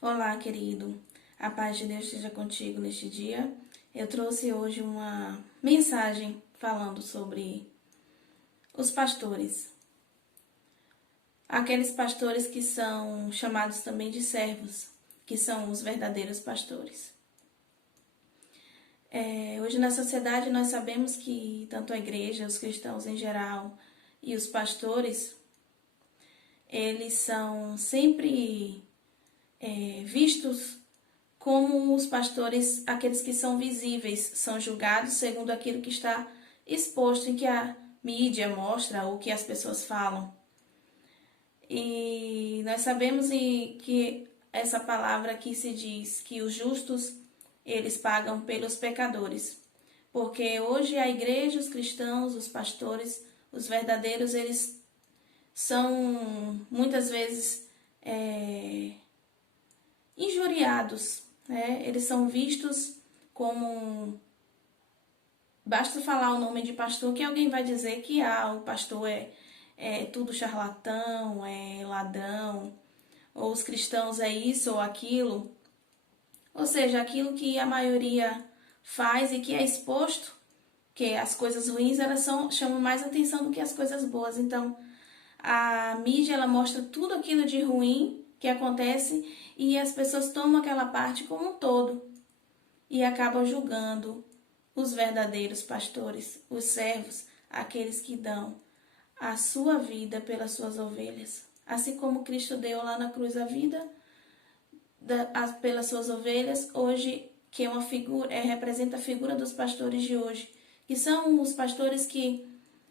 Olá, querido. A paz de Deus esteja contigo neste dia. Eu trouxe hoje uma mensagem falando sobre os pastores. Aqueles pastores que são chamados também de servos, que são os verdadeiros pastores. Hoje na sociedade nós sabemos que tanto a igreja, os cristãos em geral e os pastores, eles são sempre vistos como os pastores, aqueles que são visíveis, são julgados segundo aquilo que está exposto em que a mídia mostra ou que as pessoas falam. E nós sabemos que essa palavra aqui se diz que os justos, eles pagam pelos pecadores. Porque hoje a igreja, os cristãos, os pastores, os verdadeiros, eles são muitas vezes injuriados, né? Eles são vistos como... Basta falar o nome de pastor que alguém vai dizer que o pastor é tudo charlatão, é ladrão, ou os cristãos é isso ou aquilo. Ou seja, aquilo que a maioria faz e que é exposto, que as coisas ruins elas chamam mais atenção do que as coisas boas. Então, a mídia ela mostra tudo aquilo de ruim que acontece e as pessoas tomam aquela parte como um todo e acabam julgando os verdadeiros pastores, os servos, aqueles que dão a sua vida pelas suas ovelhas. Assim como Cristo deu lá na cruz a vida pelas suas ovelhas, hoje que é uma figura, representa a figura dos pastores de hoje, que são os pastores que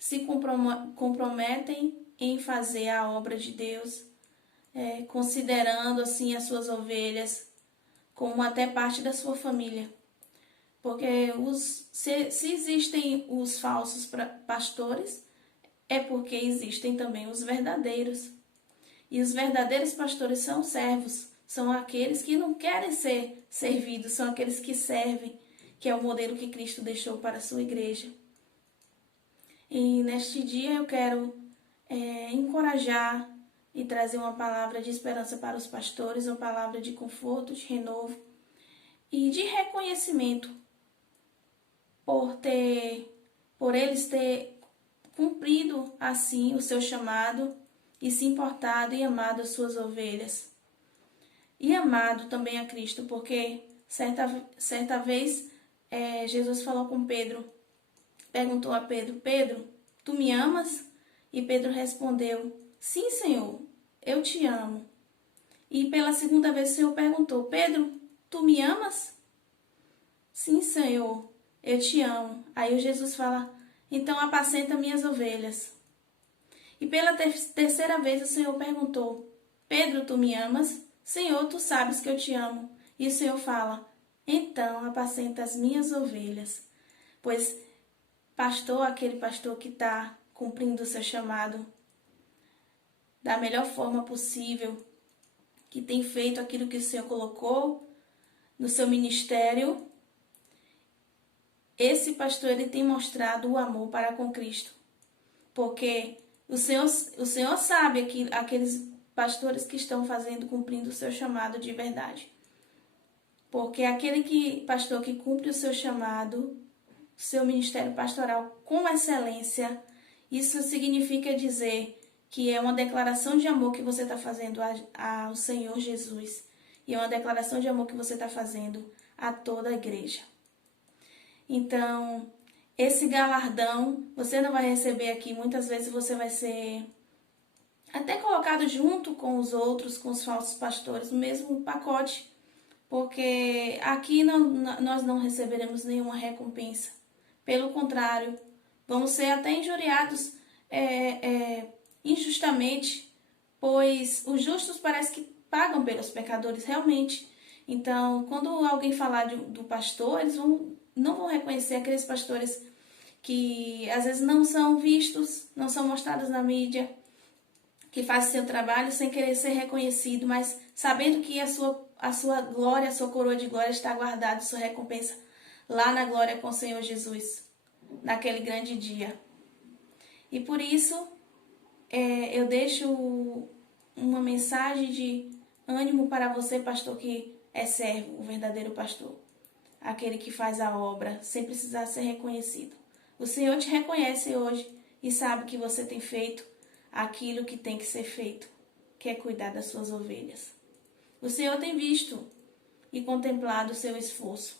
se comprometem em fazer a obra de Deus, considerando assim as suas ovelhas como até parte da sua família. Porque se existem os falsos pastores, é porque existem também os verdadeiros. E os verdadeiros pastores são servos, são aqueles que não querem ser servidos, são aqueles que servem, que é o modelo que Cristo deixou para a sua igreja. E neste dia eu quero encorajar e trazer uma palavra de esperança para os pastores, uma palavra de conforto, de renovo e de reconhecimento por eles ter cumprido assim o seu chamado e se importado e amado as suas ovelhas. E amado também a Cristo, porque certa vez Jesus falou com Pedro, perguntou a Pedro: Pedro, tu me amas? E Pedro respondeu: sim, Senhor, eu te amo. E pela segunda vez o Senhor perguntou: Pedro, tu me amas? Sim, Senhor, eu te amo. Aí Jesus fala: então apacenta minhas ovelhas. E pela terceira vez o Senhor perguntou: Pedro, tu me amas? Senhor, tu sabes que eu te amo. E o Senhor fala: então apacenta as minhas ovelhas. Pois pastor, aquele pastor que está cumprindo o seu chamado da melhor forma possível, que tem feito aquilo que o Senhor colocou no seu ministério, esse pastor ele tem mostrado o amor para com Cristo. Porque o Senhor sabe aqueles pastores que estão cumprindo o seu chamado de verdade. Porque aquele pastor que cumpre o seu chamado, seu ministério pastoral com excelência, isso significa dizer que é uma declaração de amor que você está fazendo ao Senhor Jesus. E é uma declaração de amor que você está fazendo a toda a igreja. Então, esse galardão você não vai receber aqui. Muitas vezes você vai ser até colocado junto com os outros, com os falsos pastores, no mesmo pacote. Porque aqui nós não receberemos nenhuma recompensa. Pelo contrário, vamos ser até injuriados injustamente, pois os justos parece que pagam pelos pecadores, realmente. Então, quando alguém falar do pastor, eles não vão reconhecer aqueles pastores que às vezes não são vistos, não são mostrados na mídia, que fazem seu trabalho sem querer ser reconhecido, mas sabendo que a sua glória, a sua coroa de glória está guardada, sua recompensa lá na glória com o Senhor Jesus, naquele grande dia. E por isso, eu deixo uma mensagem de Ânimo para você, pastor, que é servo, o verdadeiro pastor. Aquele que faz a obra sem precisar ser reconhecido. O Senhor te reconhece hoje e sabe que você tem feito aquilo que tem que ser feito, que é cuidar das suas ovelhas. O Senhor tem visto e contemplado o seu esforço.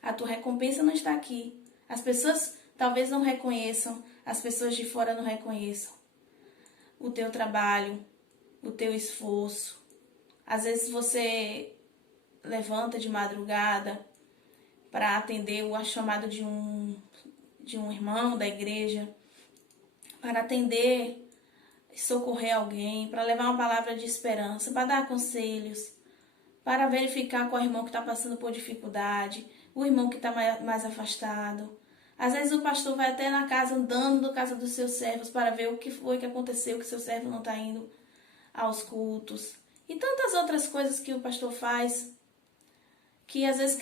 A tua recompensa não está aqui. As pessoas talvez não reconheçam, as pessoas de fora não reconheçam o teu trabalho, o teu esforço. Às vezes você levanta de madrugada para atender o chamado de um irmão da igreja, para atender e socorrer alguém, para levar uma palavra de esperança, para dar conselhos, para verificar qual irmão que está passando por dificuldade, o irmão que está mais afastado. Às vezes o pastor vai até na casa, andando na casa dos seus servos, para ver o que foi que aconteceu, que seu servo não está indo aos cultos. E tantas outras coisas que o pastor faz, que às vezes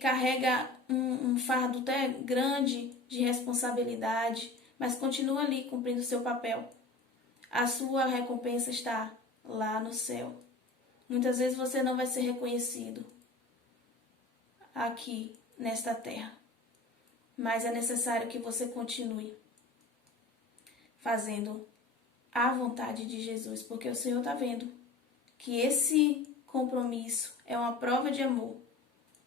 carrega um fardo até grande de responsabilidade, mas continua ali cumprindo o seu papel. A sua recompensa está lá no céu. Muitas vezes você não vai ser reconhecido aqui nesta terra, mas é necessário que você continue fazendo a vontade de Jesus, porque o Senhor está vendo que esse compromisso é uma prova de amor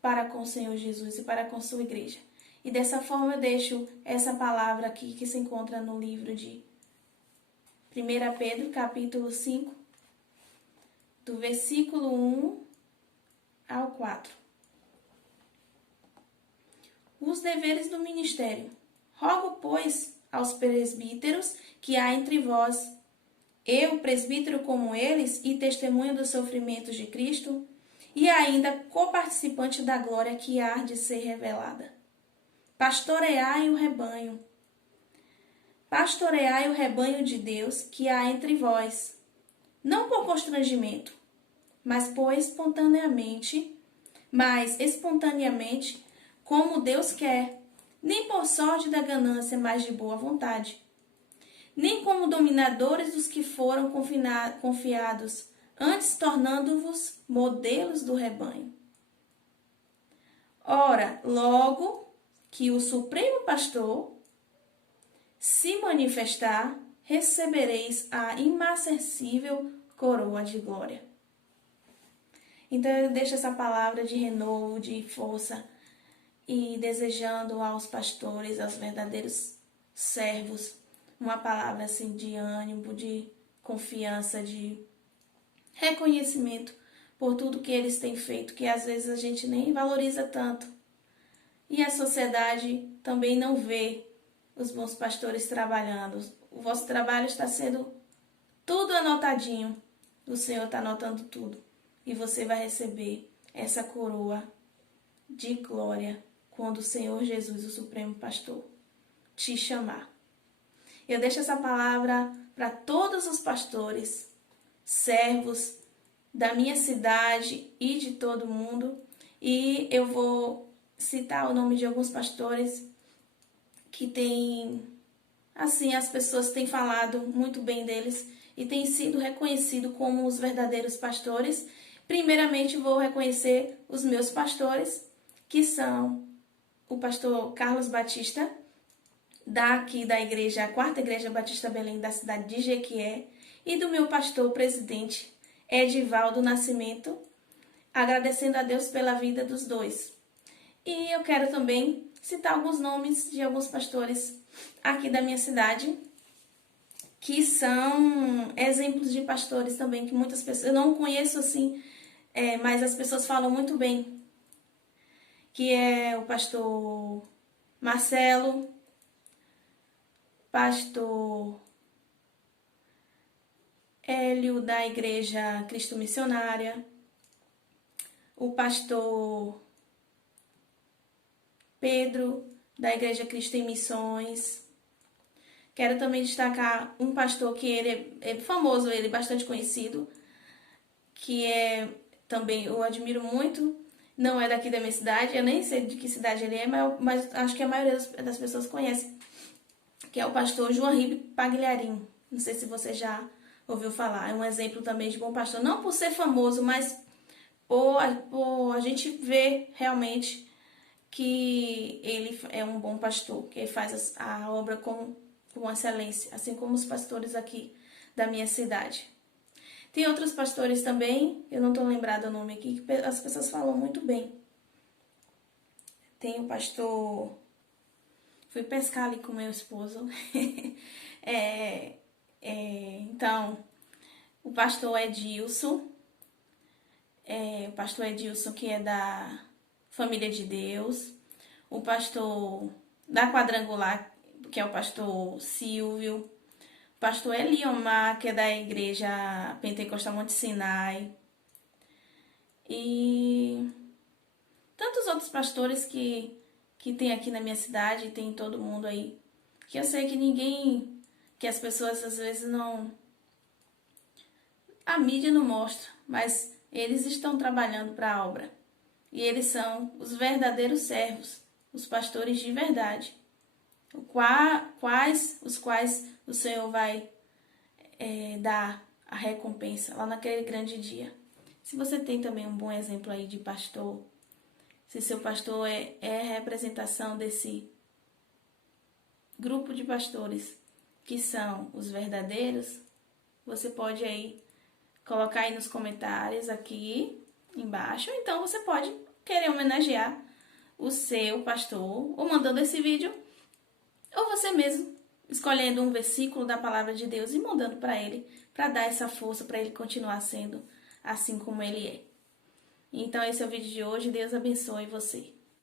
para com o Senhor Jesus e para com sua igreja. E dessa forma eu deixo essa palavra aqui que se encontra no livro de 1 Pedro, capítulo 5, do versículo 1 ao 4. Os deveres do ministério. Rogo, pois, aos presbíteros que há entre vós, eu, presbítero como eles, e testemunha dos sofrimentos de Cristo, e ainda coparticipante da glória que há de ser revelada. Pastoreai o rebanho. Pastoreai o rebanho de Deus que há entre vós, não por constrangimento, mas espontaneamente, como Deus quer, nem por sorte da ganância, mas de boa vontade. Nem como dominadores dos que foram confiados, antes tornando-vos modelos do rebanho. Ora, logo que o Supremo Pastor se manifestar, recebereis a inacessível coroa de glória. Então eu deixo essa palavra de renovo, de força, e desejando aos pastores, aos verdadeiros servos, uma palavra assim de ânimo, de confiança, de reconhecimento por tudo que eles têm feito, que às vezes a gente nem valoriza tanto. E a sociedade também não vê os bons pastores trabalhando. O vosso trabalho está sendo tudo anotadinho. O Senhor está anotando tudo. E você vai receber essa coroa de glória quando o Senhor Jesus, o Supremo Pastor, te chamar. Eu deixo essa palavra para todos os pastores, servos da minha cidade e de todo mundo. E eu vou citar o nome de alguns pastores que tem, assim, as pessoas têm falado muito bem deles e têm sido reconhecidos como os verdadeiros pastores. Primeiramente, vou reconhecer os meus pastores, que são o pastor Carlos Batista, daqui da igreja, a Quarta Igreja Batista Belém, da cidade de Jequié, e do meu pastor presidente, Edivaldo Nascimento, agradecendo a Deus pela vida dos dois. E eu quero também citar alguns nomes de alguns pastores aqui da minha cidade, que são exemplos de pastores também, que muitas pessoas, eu não conheço assim, mas as pessoas falam muito bem, que é o pastor Marcelo, pastor Hélio da Igreja Cristo Missionária, o pastor Pedro da Igreja Cristo em Missões. Quero também destacar um pastor que ele é famoso, ele é bastante conhecido, que é também, eu admiro muito, não é daqui da minha cidade, eu nem sei de que cidade ele é, mas acho que a maioria das pessoas conhece, que é o pastor João Ribe Pagliarim. Não sei se você já ouviu falar. É um exemplo também de bom pastor. Não por ser famoso, mas por a gente ver realmente que ele é um bom pastor, que ele faz a obra com excelência, assim como os pastores aqui da minha cidade. Tem outros pastores também, eu não estou lembrada o nome aqui, que as pessoas falam muito bem. Tem o pastor... Fui pescar ali com meu esposo. Então, o pastor Edilson, que é da Família de Deus, o pastor da Quadrangular, que é o pastor Silvio, o pastor Eliomar, que é da Igreja Pentecostal Monte Sinai, e tantos outros pastores que tem aqui na minha cidade, tem em todo mundo aí, que eu sei que as pessoas às vezes não... A mídia não mostra, mas eles estão trabalhando para a obra. E eles são os verdadeiros servos, os pastores de verdade, os quais o Senhor vai dar a recompensa lá naquele grande dia. Se você tem também um bom exemplo aí de pastor, se seu pastor é representação desse grupo de pastores que são os verdadeiros, você pode aí colocar aí nos comentários aqui embaixo. Então você pode querer homenagear o seu pastor, ou mandando esse vídeo, ou você mesmo escolhendo um versículo da palavra de Deus e mandando para ele, para dar essa força para ele continuar sendo assim como ele é. Então esse é o vídeo de hoje. Deus abençoe você.